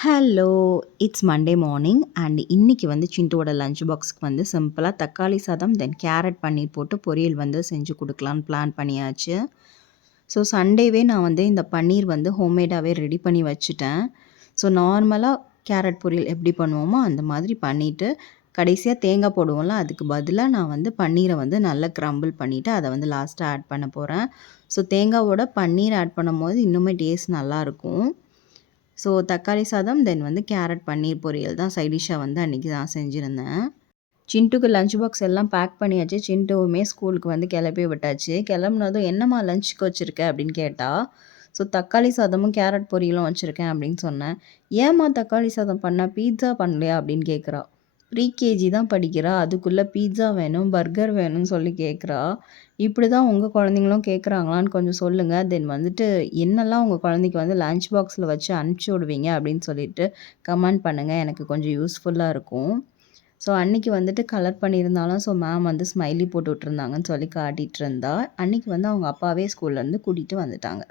Hello! It's Monday morning and இன்னைக்கு வந்து சிண்டுவோட lunch பாக்ஸ்க்கு வந்து சிம்பிளா தக்காளி சாதம், தென் கேரட் பன்னீர் போட்டு பொரியல் வந்து செஞ்சு குடுக்கலான்னு பிளான் பண்ணியாச்சு. ஸோ சண்டேவே நான் வந்து இந்த பன்னீர் வந்து ஹோம்மேடாவே ரெடி பண்ணி வச்சுட்டேன். ஸோ நார்மலா கேரட் பொரியல் எப்படி பண்ணுவோமோ அந்த மாதிரி பண்ணிட்டு, கடைசியா தேங்காய் போடுவோம்ல, அதுக்கு பதிலா நான் வந்து பன்னீர வந்து நல்லா கிரம்பிள் பண்ணிட்டு, அத வந்து லாஸ்ட்டா ஆட் பண்ண போறேன். ஸோ தேங்காவோட பன்னீர் ஆட் பண்ணும்போது இன்னுமே டேஸ்ட் நல்லாயிருக்கும். ஸோ தக்காளி சாதம், தென் வந்து கேரட் பன்னீர் பொரியல் தான் சைட் டிஷ்ஷா வந்து அன்றைக்கி நான் செஞ்சுருந்தேன். சிண்டுக்கு லஞ்ச் பாக்ஸ் எல்லாம் பேக் பண்ணியாச்சு. சிண்டுவுமே ஸ்கூலுக்கு வந்து கிளப்பி விட்டாச்சு. கிளம்புனதும் "என்னம்மா லஞ்சுக்கு வச்சுருக்க?" அப்படின்னு கேட்டா. ஸோ தக்காளி சாதமும் கேரட் பொரியலும் வச்சுருக்கேன் அப்படின்னு சொன்னேன். "ஏம்மா தக்காளி சாதம் பண்ண? பீட்ஸா பண்ணலையா?" அப்படின்னு கேட்குறா. ப்ரீகேஜி தான் படிக்கிறா. அதுக்குள்ள பீட்ஸா வேணும், பர்கர் வேணும்னு சொல்லி கேட்குறா. இப்படி தான் உங்க குழந்தைங்களும் கேட்குறாங்களான்னு கொஞ்சம் சொல்லுங்க. தென் வந்துட்டு என்னெல்லாம் உங்க குழந்தைக்கு வந்து லஞ்ச் பாக்ஸில வச்சு அனுப்பிச்சி விடுவீங்க அப்படின்னு சொல்லிட்டு கமெண்ட் பண்ணுங்க. எனக்கு கொஞ்சம் யூஸ்ஃபுல்லா இருக்கும். ஸோ அன்னைக்கு வந்துட்டு கலர் பண்ணியிருந்தாலும் ஸோ மேம் வந்து ஸ்மைலி போட்டு விட்டுருந்தாங்கன்னு சொல்லி காட்டிட்டு இருந்தா. அன்னைக்கு வந்து அவங்க அப்பாவே ஸ்கூல்லேருந்து கூட்டிட்டு வந்துட்டாங்க.